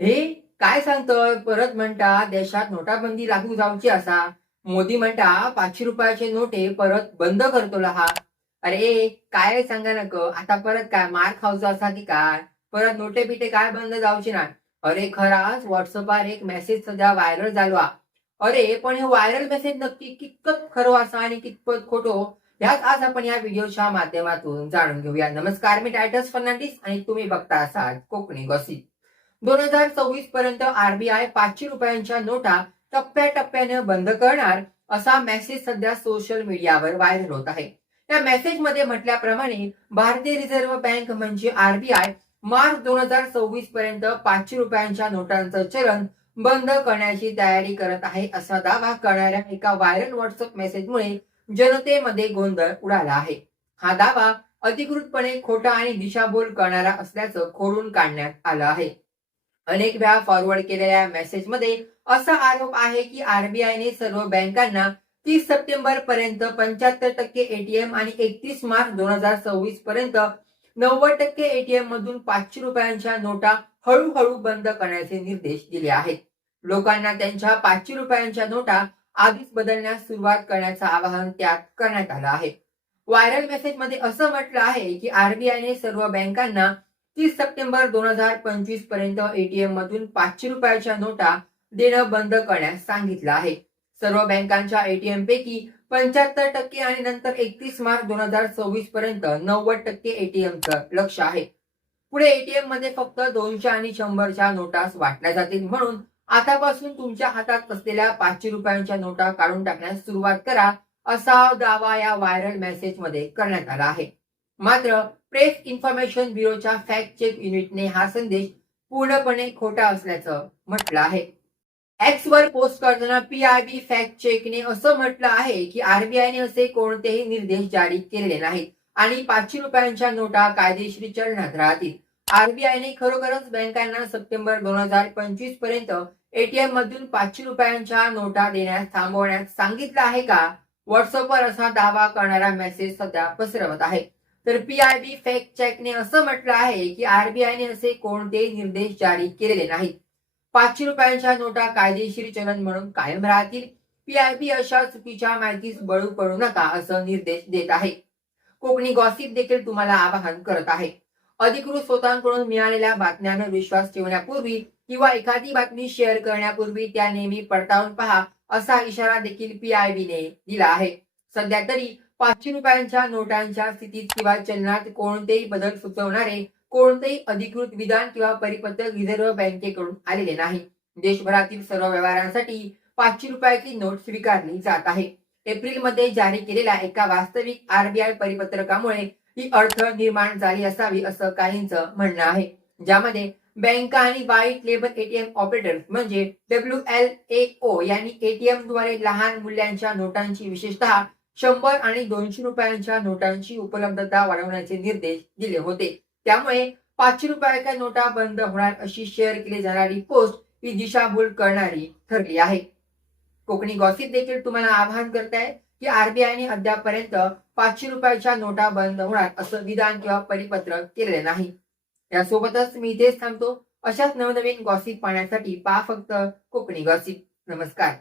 हे काय सांगतोय? परत म्हणता देशात नोटाबंदी लागू जाऊची असा. मोदी म्हणता पाचशे रुपयाचे नोटे परत बंद करतो हा अरे काय सांगा नक आता परत काय? मार खावचा असा की काय? परत नोटे बिटे काय बंद जाऊची ना? अरे खराच व्हॉट्सअपार एक मेसेज सध्या व्हायरल झालो. हा. अरे पण हे व्हायरल मेसेज नक्की कितपत खरो असा आणि कितपत खोटो? ह्याच आज आपण या व्हिडिओच्या माध्यमातून जाणून घेऊया. नमस्कार मी टायटस फर्नांडिस आणि तुम्ही बघता असाल कोकणी गॉसिप दोन हजार चोवीसपर्यंत आरबीआय पाचशे रुपयांच्या नोटा टप्प्याटप्प्याने बंद करणार असा मेसेज सध्या सोशल मीडियावर व्हायरल होत आहे. या मेसेजमध्ये म्हटल्याप्रमाणे भारतीय रिझर्व्ह बँक म्हणजे आरबीआय मार्च दोन हजार चोवीसपर्यंत पाचशे रुपयांच्या नोटांचं चलन बंद करण्याची तयारी करत आहे असा दावा करणाऱ्या एका व्हायरल व्हॉट्सअप मेसेजमुळे जनतेमध्ये गोंधळ उडाला आहे. हा दावा अधिकृतपणे खोटा आणि दिशाभूल करणारा असल्याचं खोडून काढण्यात आलं आहे. अनेक वेळा फॉरवर्ड केलेल्या मेसेजमध्ये असा आरोप आहे की आरबीआयने सर्व बँकांना तीस सप्टेंबर पर्यंत पंच्याहत्तर टक्के एटीएम आणि एकतीस मार्च दोन हजार सव्वीस पर्यंत नव्वद टक्के एटीएम मधून पाचशे रुपयांच्या नोटा हळूहळू बंद करण्याचे निर्देश दिले आहेत. लोकांना त्यांच्या पाचशे रुपयांच्या नोटा आधीच बदलण्यास सुरुवात करण्याचं आवाहन त्यात करण्यात आलं आहे. व्हायरल मेसेजमध्ये असं म्हटलं आहे की आरबीआयने सर्व बँकांना तीस सप्टेंबर दोन हजार पंचवीसपर्यंत एटीएम मधून पाचशे रुपयाच्या नोटा देणं बंद करण्यास सांगितलं आहे. सर्व बँकांच्या एटीएम पैकी पंच्याहत्तर टक्के आणि नंतर एकतीस मार्च दोन हजार सव्वीस पर्यंत नव्वद टक्के एटीएमचं लक्ष आहे. पुढे एटीएममध्ये फक्त दोनशे आणि शंभरच्या नोटास वाटल्या जातील म्हणून आतापासून तुमच्या हातात असलेल्या पाचशे रुपयांच्या नोटा काढून टाकण्यास सुरुवात करा असा दावा या व्हायरल मेसेजमध्ये करण्यात आला आहे. मात्र प्रेस इन्फॉर्मेशन ब्युरोच्या फॅक्ट चेक युनिटने हा संदेश पूर्णपणे खोटा असल्याचं म्हटलं आहे. एक्स वर पोस्ट करताना पीआयबी फॅक्ट चेकने असं म्हटलं आहे की आरबीआयने असे कोणतेही निर्देश जारी केलेले नाहीत आणि पाचशे रुपयांच्या नोटा कायदेशीर चलनात राहतील. आरबीआयने खरोखरच बँकांना सप्टेंबर दोन हजार पंचवीसपर्यंत एटीएम मधून पाचशे रुपयांच्या नोटा देण्यास थांबवण्यास सांगितलं आहे का? व्हॉट्सअपवर असा दावा करणारा मेसेज सध्या पसरवत आहे. तर पीआयबी फॅक्ट चेकने असं म्हटलं आहे की आरबीआयने असे कोणतेही निर्देश जारी केलेले नाहीत. पाचशे रुपयांच्या नोटा कायदेशीर चलन म्हणून कायम राहतील. पीआयबी अशा चुकीच्या माहितीस बळू पडू नका असं निर्देश देत आहे. कोकणी गॉसिप देखील तुम्हाला आवाहन करत आहे. अधिकृत स्रोतांकडून मिळालेल्या बातम्यांवर विश्वास ठेवण्यापूर्वी किंवा एखादी बातमी शेअर करण्यापूर्वी त्या नेहमी पडताळून पहा असा इशारा देखील पीआयबीने दिला आहे. सध्या तरी पाचशे रुपयांच्या नोटांच्या स्थितीत किंवा चलनात कोणतेही बदल सुचवणारे कोणतेही अधिकृत विधान किंवा परिपत्रक रिझर्व्ह बँकेकडून आलेले नाही. देशभरातील सर्व व्यवहारांसाठी पाचशे रुपयाची नोट स्वीकारली जात आहे. एप्रिलमध्ये जारी केलेल्या एका वास्तविक आरबीआय परिपत्रकामुळे ही अडथळ निर्माण झाली असावी असं काहींचं म्हणणं आहे. ज्यामध्ये बँका आणि वाईट लेबर एटीएम ऑपरेटर म्हणजे डब्ल्यू एल ए ओ यांनी एटीएमद्वारे लहान मूल्यांच्या नोटांची विशेषतः शंभर आणि दोनशे रुपयांच्या नोटांची उपलब्धता वाढवण्याचे निर्देश दिले होते. त्यामुळे पाचशे रुपयाच्या नोटा बंद होणार अशी शेअर केली जाणारी पोस्ट ही दिशाभूल करणारी ठरली आहे. कोकणी गॉसिप देखील तुम्हाला आवाहन करत आहे की आरबीआयने अद्यापर्यंत पाचशे रुपयाच्या नोटा बंद होणार असं विधान किंवा परिपत्रक केलेले नाही. यासोबतच मी इथेच थांबतो. अशाच नवनवीन गॉसिप पाहण्यासाठी पहा फक्त कोकणी गॉसिप नमस्कार.